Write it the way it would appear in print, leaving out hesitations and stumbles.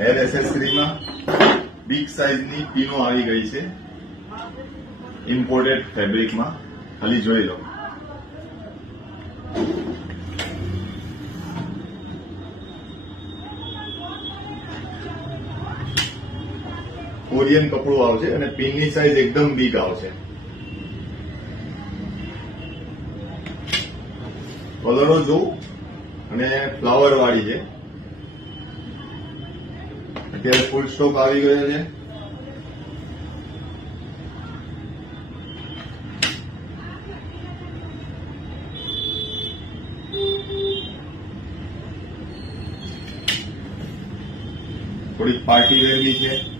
હેર એસેસરીમાં બિગ સાઇઝની પીનો આવી ગઈ છે, ઇમ્પોર્ટેડ ફેબ્રિકમાં. ખાલી જોઈ લો. કોરિયન કપડું આવશે અને પિનની સાઇઝ એકદમ બિગ આવશે. કલરો જોઉં અને ફ્લાવર વાળી છે. અત્યારે ફૂલ સ્ટોક આવી ગયો છે. થોડીક પાર્ટી વેરની છે.